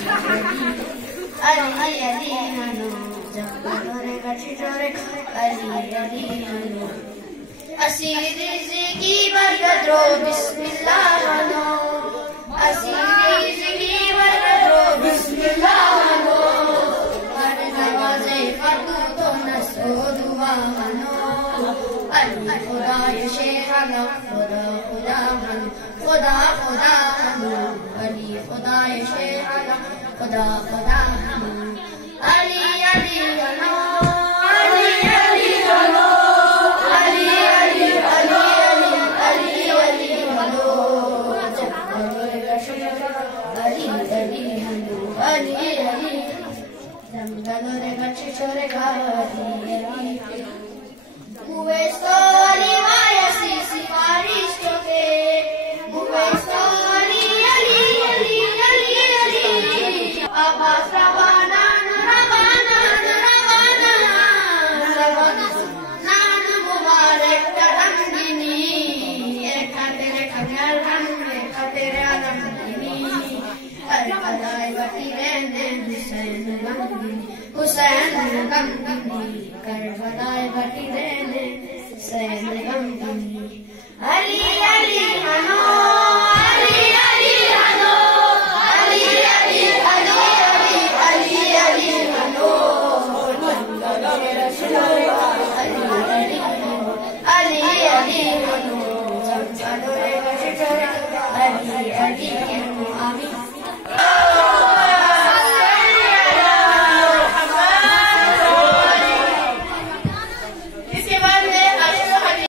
अली अली हनो जब तोरे गठी तोरे अली अली हनो असीरी जिंदगी बरकत रो बिस्मिल्लाह हनो असीरी जिंदगी बरकत रो बिस्मिल्लाह हनो हर नवाजे फर्द तो नसो दुआ हनो अली खुदा ये शेख हनो खुदा खुदा हनो खुदा खुदा हनो अली खुदा ये शेख हनो खुदा खुदा हनो अली अली हनो अली अली हनो अली अली अली अली अली हनो अली अली हनो अली अली जंगलों गच्छे छोरे गाली अली मुवे सोली वायसी सिफारिश चोके मुवे सोली अली अली अली अली आवाज रवाना रवाना रवाना रवाना नान मुबारक तरंगिनी एक तेरे खंजर रंग एक तेरे आलमगिनी हर पदाई बटी रहने हुसैन गंगिनी हुसैन गंगिनी कर पदाई बटी रहने हुसैन गंगिनी अली अली हनो